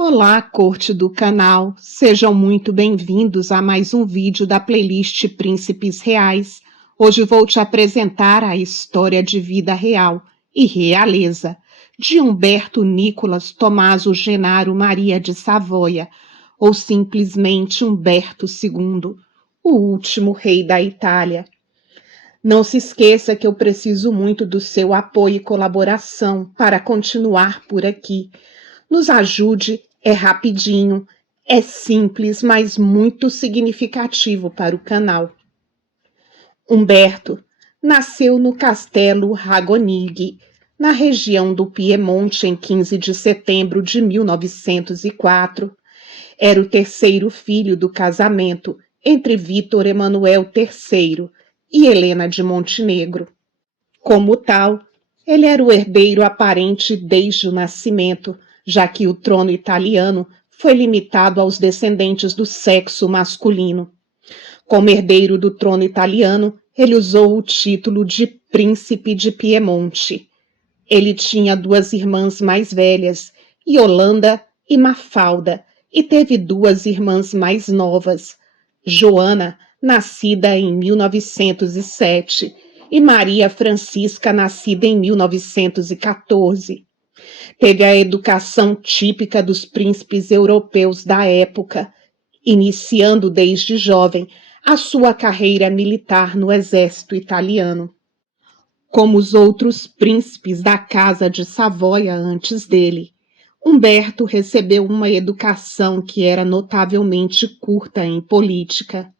Olá, corte do canal, sejam muito bem-vindos a mais um vídeo da playlist Príncipes Reais. Hoje vou te apresentar a história de vida real e realeza de Humberto Nicolas Tommaso Genaro Maria de Savoia, ou simplesmente Humberto II, o último rei da Itália. Não se esqueça que eu preciso muito do seu apoio e colaboração para continuar por aqui. Nos ajude, é rapidinho, é simples, mas muito significativo para o canal. Humberto nasceu no Castelo Ragonighi, na região do Piemonte, em 15 de setembro de 1904. Era o terceiro filho do casamento entre Vítor Emanuel III e Helena de Montenegro. Como tal, ele era o herdeiro aparente desde o nascimento, já que o trono italiano foi limitado aos descendentes do sexo masculino. Como herdeiro do trono italiano, ele usou o título de Príncipe de Piemonte. Ele tinha duas irmãs mais velhas, Yolanda e Mafalda, e teve duas irmãs mais novas, Joana, nascida em 1907, e Maria Francisca, nascida em 1914. Teve a educação típica dos príncipes europeus da época, iniciando desde jovem a sua carreira militar no exército italiano. Como os outros príncipes da Casa de Savoia antes dele, Humberto recebeu uma educação que era notavelmente curta em política.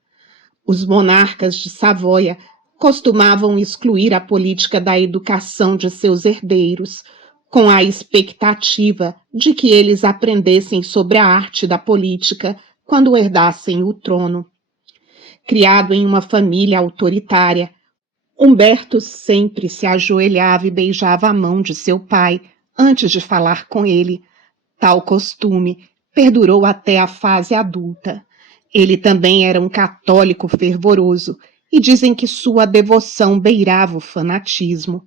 Os monarcas de Savoia costumavam excluir a política da educação de seus herdeiros, com a expectativa de que eles aprendessem sobre a arte da política quando herdassem o trono. Criado em uma família autoritária, Humberto sempre se ajoelhava e beijava a mão de seu pai antes de falar com ele. Tal costume perdurou até a fase adulta. Ele também era um católico fervoroso e dizem que sua devoção beirava o fanatismo.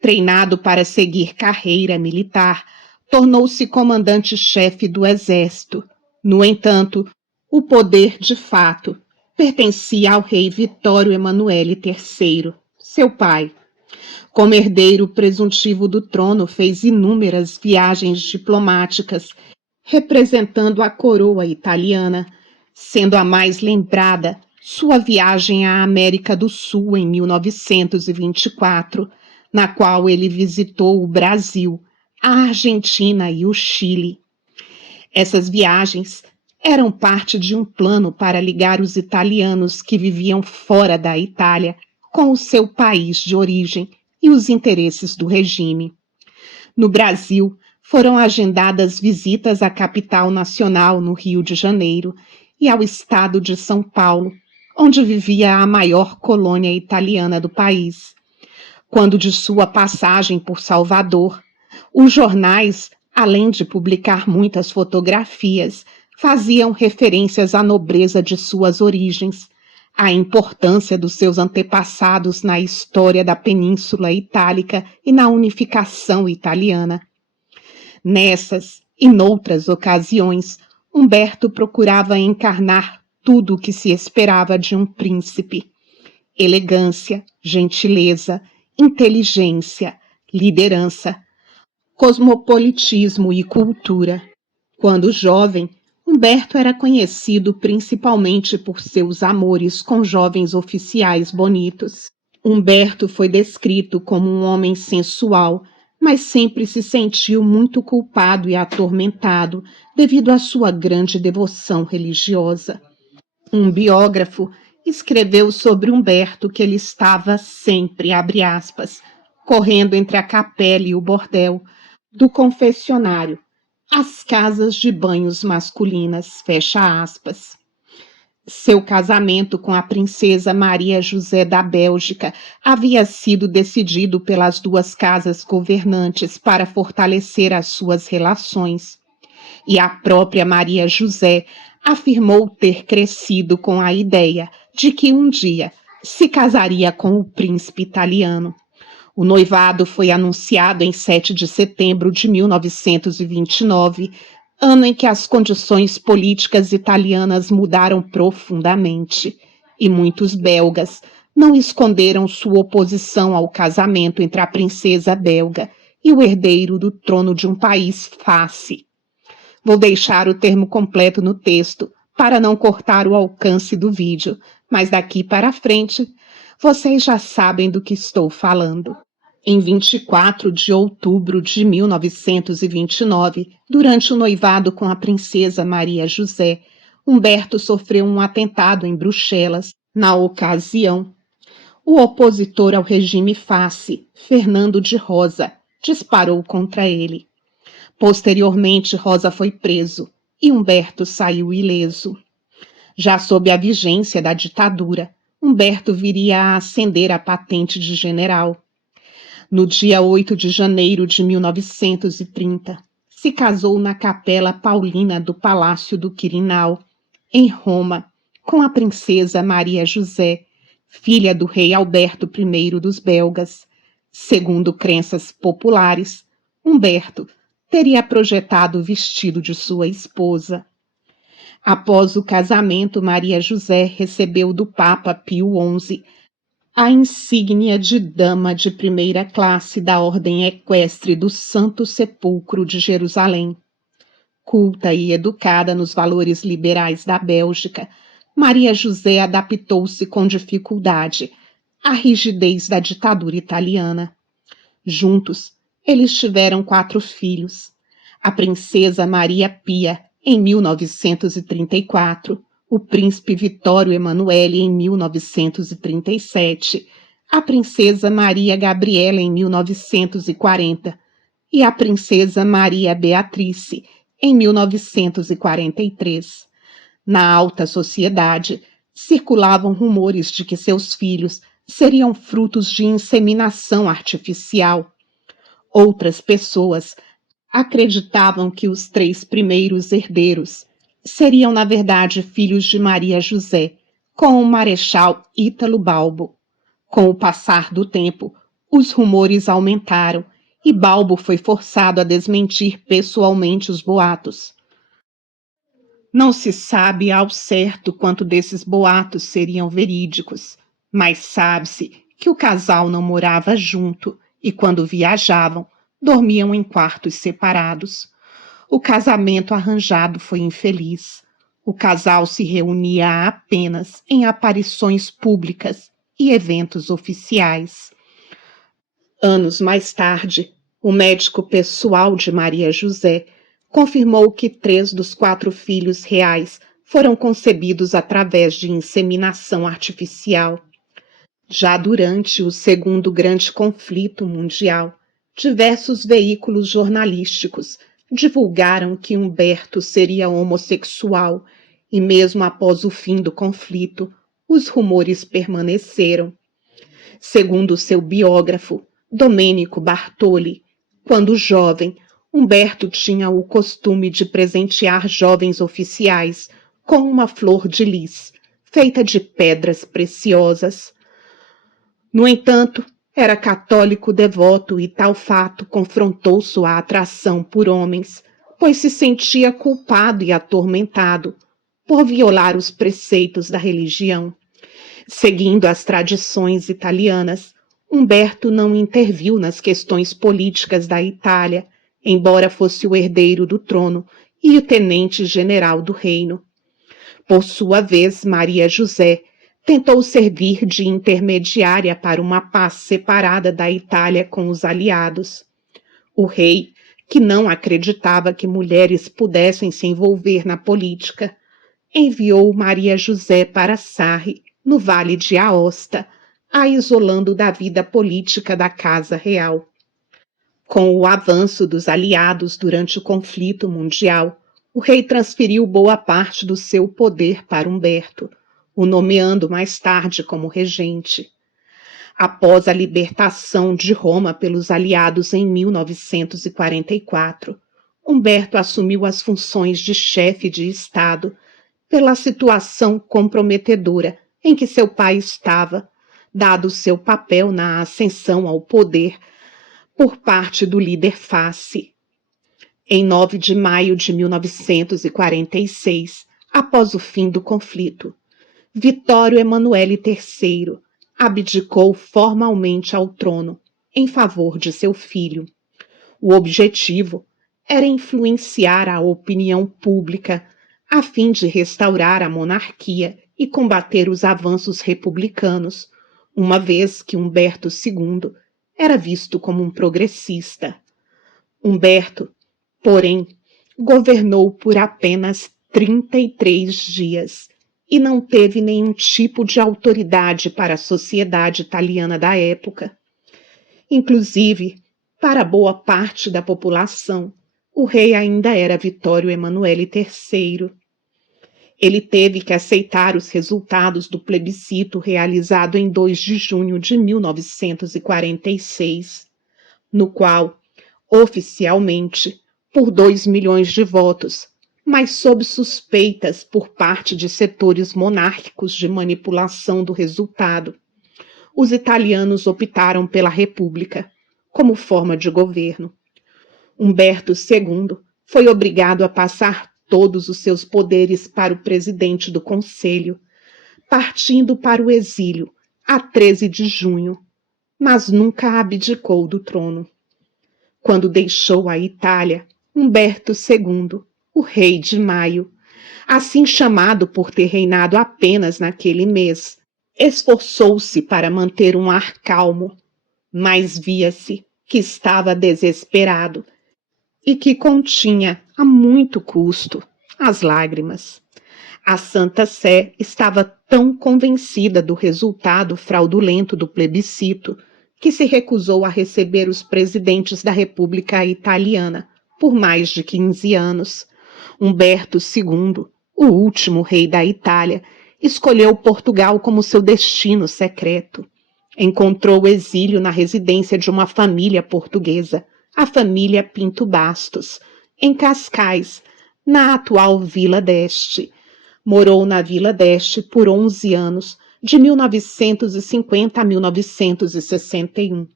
Treinado para seguir carreira militar, tornou-se comandante-chefe do exército. No entanto, o poder, de fato, pertencia ao rei Vittorio Emanuele III, seu pai. Como herdeiro presuntivo do trono, fez inúmeras viagens diplomáticas, representando a coroa italiana, sendo a mais lembrada sua viagem à América do Sul em 1924, na qual ele visitou o Brasil, a Argentina e o Chile. Essas viagens eram parte de um plano para ligar os italianos que viviam fora da Itália com o seu país de origem e os interesses do regime. No Brasil, foram agendadas visitas à capital nacional, no Rio de Janeiro, e ao estado de São Paulo, onde vivia a maior colônia italiana do país. Quando de sua passagem por Salvador, os jornais, além de publicar muitas fotografias, faziam referências à nobreza de suas origens, à importância dos seus antepassados na história da Península Itálica e na unificação italiana. Nessas e noutras ocasiões, Humberto procurava encarnar tudo o que se esperava de um príncipe: elegância, gentileza, inteligência, liderança, cosmopolitismo e cultura. Quando jovem, Humberto era conhecido principalmente por seus amores com jovens oficiais bonitos. Humberto foi descrito como um homem sensual, mas sempre se sentiu muito culpado e atormentado devido à sua grande devoção religiosa. Um biógrafo escreveu sobre Humberto que ele estava sempre, abre aspas, correndo entre a capela e o bordel, do confessionário, as casas de banhos masculinas, fecha aspas. Seu casamento com a princesa Maria José da Bélgica havia sido decidido pelas duas casas governantes para fortalecer as suas relações. E a própria Maria José afirmou ter crescido com a ideia de que um dia se casaria com o príncipe italiano. O noivado foi anunciado em 7 de setembro de 1929, ano em que as condições políticas italianas mudaram profundamente e muitos belgas não esconderam sua oposição ao casamento entre a princesa belga e o herdeiro do trono de um país face. Vou deixar o termo completo no texto para não cortar o alcance do vídeo, mas daqui para frente vocês já sabem do que estou falando. Em 24 de outubro de 1929, durante o noivado com a princesa Maria José, Humberto sofreu um atentado em Bruxelas. Na ocasião, o opositor ao regime face, Fernando de Rosa, disparou contra ele. Posteriormente, Rosa foi preso e Humberto saiu ileso. Já sob a vigência da ditadura, Humberto viria a ascender a patente de general. No dia 8 de janeiro de 1930, se casou na Capela Paulina do Palácio do Quirinal, em Roma, com a princesa Maria José, filha do rei Alberto I dos belgas. Segundo crenças populares, Humberto teria projetado o vestido de sua esposa. Após o casamento, Maria José recebeu do Papa Pio XI a insígnia de dama de primeira classe da Ordem Equestre do Santo Sepulcro de Jerusalém. Culta e educada nos valores liberais da Bélgica, Maria José adaptou-se com dificuldade à rigidez da ditadura italiana. Juntos, eles tiveram 4 filhos. A princesa Maria Pia, em 1934, o príncipe Vittorio Emanuele, em 1937, a princesa Maria Gabriela, em 1940, e a princesa Maria Beatrice, em 1943. Na alta sociedade, circulavam rumores de que seus filhos seriam frutos de inseminação artificial. Outras pessoas acreditavam que os 3 primeiros herdeiros seriam, na verdade, filhos de Maria José, com o marechal Ítalo Balbo. Com o passar do tempo, os rumores aumentaram e Balbo foi forçado a desmentir pessoalmente os boatos. Não se sabe ao certo quanto desses boatos seriam verídicos, mas sabe-se que o casal não morava junto e, quando viajavam, dormiam em quartos separados. O casamento arranjado foi infeliz. O casal se reunia apenas em aparições públicas e eventos oficiais. Anos mais tarde, o médico pessoal de Maria José confirmou que 3 dos 4 filhos reais foram concebidos através de inseminação artificial. Já durante o Segundo Grande Conflito Mundial, diversos veículos jornalísticos divulgaram que Humberto seria homossexual e, mesmo após o fim do conflito, os rumores permaneceram. Segundo seu biógrafo, Domenico Bartoli, quando jovem, Humberto tinha o costume de presentear jovens oficiais com uma flor de lis, feita de pedras preciosas. No entanto, era católico devoto e tal fato confrontou sua atração por homens, pois se sentia culpado e atormentado por violar os preceitos da religião. Seguindo as tradições italianas, Humberto não interviu nas questões políticas da Itália, embora fosse o herdeiro do trono e o tenente-general do reino. Por sua vez, Maria José tentou servir de intermediária para uma paz separada da Itália com os aliados. O rei, que não acreditava que mulheres pudessem se envolver na política, enviou Maria José para Sarri, no Vale de Aosta, a isolando da vida política da Casa Real. Com o avanço dos aliados durante o conflito mundial, o rei transferiu boa parte do seu poder para Humberto, o nomeando mais tarde como regente. Após a libertação de Roma pelos aliados em 1944, Humberto assumiu as funções de chefe de Estado pela situação comprometedora em que seu pai estava, dado seu papel na ascensão ao poder por parte do líder face. Em 9 de maio de 1946, após o fim do conflito, Vitório Emanuele III abdicou formalmente ao trono em favor de seu filho. O objetivo era influenciar a opinião pública a fim de restaurar a monarquia e combater os avanços republicanos, uma vez que Humberto II era visto como um progressista. Humberto, porém, governou por apenas 33 dias e não teve nenhum tipo de autoridade para a sociedade italiana da época. Inclusive, para boa parte da população, o rei ainda era Vitório Emanuele III. Ele teve que aceitar os resultados do plebiscito realizado em 2 de junho de 1946, no qual, oficialmente, por 2 milhões de votos, mas sob suspeitas por parte de setores monárquicos de manipulação do resultado, os italianos optaram pela República como forma de governo. Humberto II foi obrigado a passar todos os seus poderes para o presidente do Conselho, partindo para o exílio a 13 de junho, mas nunca abdicou do trono. Quando deixou a Itália, Humberto II, o Rei de Maio, assim chamado por ter reinado apenas naquele mês, esforçou-se para manter um ar calmo, mas via-se que estava desesperado e que continha, a muito custo, as lágrimas. A Santa Sé estava tão convencida do resultado fraudulento do plebiscito que se recusou a receber os presidentes da República Italiana por mais de 15 anos. Humberto II, o último rei da Itália, escolheu Portugal como seu destino secreto. Encontrou exílio na residência de uma família portuguesa, a família Pinto Bastos, em Cascais, na atual Vila d'Este. Morou na Vila d'Este por 11 anos, de 1950 a 1961,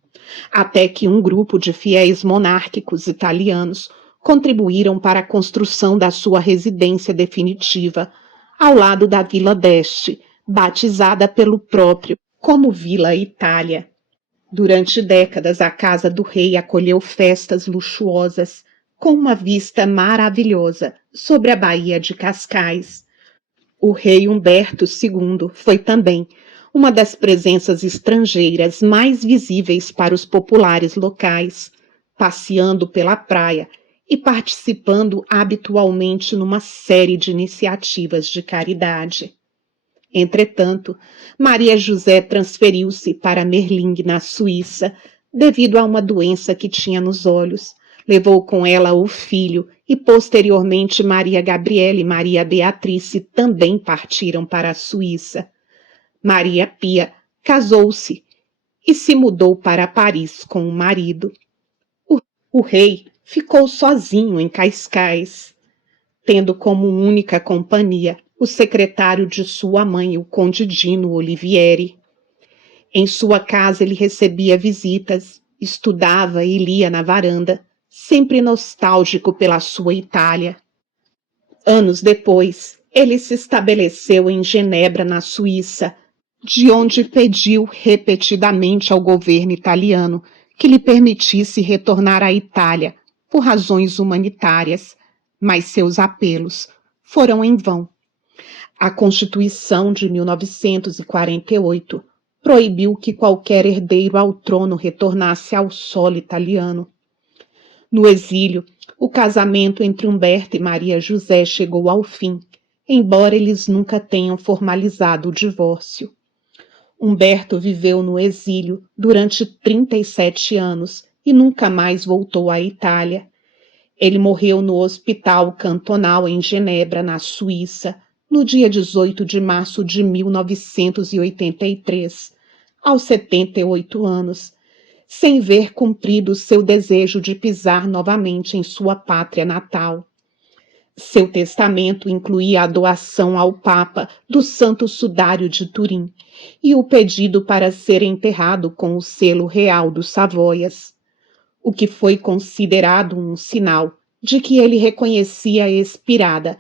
até que um grupo de fiéis monárquicos italianos contribuíram para a construção da sua residência definitiva, ao lado da Vila d'Este, batizada pelo próprio como Vila Itália. Durante décadas, a casa do rei acolheu festas luxuosas, com uma vista maravilhosa sobre a Baía de Cascais. O rei Humberto II foi também uma das presenças estrangeiras mais visíveis para os populares locais, passeando pela praia e participando habitualmente numa série de iniciativas de caridade. Entretanto, Maria José transferiu-se para Merlingue, na Suíça, devido a uma doença que tinha nos olhos. Levou com ela o filho e, posteriormente, Maria Gabriela e Maria Beatrice também partiram para a Suíça. Maria Pia casou-se e se mudou para Paris com o marido. O rei ficou sozinho em Cascais, tendo como única companhia o secretário de sua mãe, o conde Dino Olivieri. Em sua casa ele recebia visitas, estudava e lia na varanda, sempre nostálgico pela sua Itália. Anos depois, ele se estabeleceu em Genebra, na Suíça, de onde pediu repetidamente ao governo italiano que lhe permitisse retornar à Itália por razões humanitárias, mas seus apelos foram em vão. A Constituição de 1948 proibiu que qualquer herdeiro ao trono retornasse ao solo italiano. No exílio, o casamento entre Humberto e Maria José chegou ao fim, embora eles nunca tenham formalizado o divórcio. Humberto viveu no exílio durante 37 anos e nunca mais voltou à Itália. Ele morreu no Hospital Cantonal em Genebra, na Suíça, no dia 18 de março de 1983, aos 78 anos, sem ver cumprido seu desejo de pisar novamente em sua pátria natal. Seu testamento incluía a doação ao Papa do Santo Sudário de Turim e o pedido para ser enterrado com o selo real dos Savoias, o que foi considerado um sinal de que ele reconhecia expirada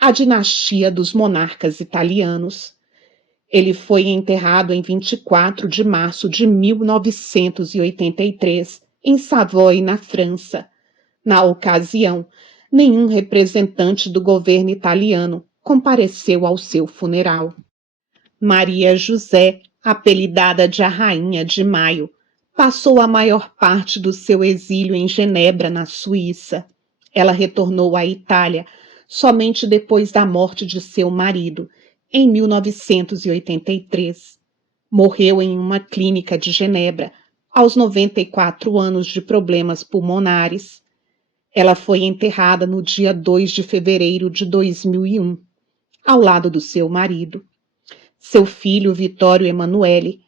a dinastia dos monarcas italianos. Ele foi enterrado em 24 de março de 1983, em Savoy, na França. Na ocasião, nenhum representante do governo italiano compareceu ao seu funeral. Maria José, apelidada de a Rainha de Maio, passou a maior parte do seu exílio em Genebra, na Suíça. Ela retornou à Itália somente depois da morte de seu marido, em 1983. Morreu em uma clínica de Genebra, aos 94 anos, de problemas pulmonares. Ela foi enterrada no dia 2 de fevereiro de 2001, ao lado do seu marido. Seu filho, Vittorio Emanuele,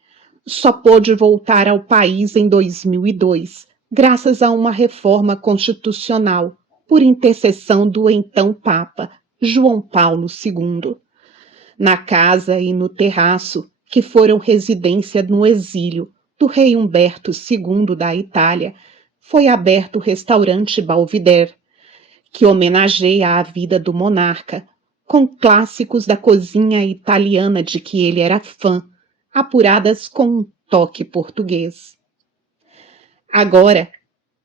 só pôde voltar ao país em 2002, graças a uma reforma constitucional, por intercessão do então Papa João Paulo II. Na casa e no terraço, que foram residência no exílio do rei Humberto II da Itália, foi aberto o restaurante Belvedere, que homenageia a vida do monarca, com clássicos da cozinha italiana de que ele era fã, apuradas com um toque português. Agora,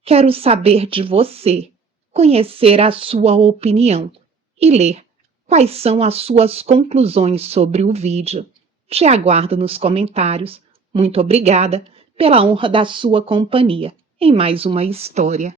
quero saber de você, conhecer a sua opinião e ler quais são as suas conclusões sobre o vídeo. Te aguardo nos comentários. Muito obrigada pela honra da sua companhia em mais uma história.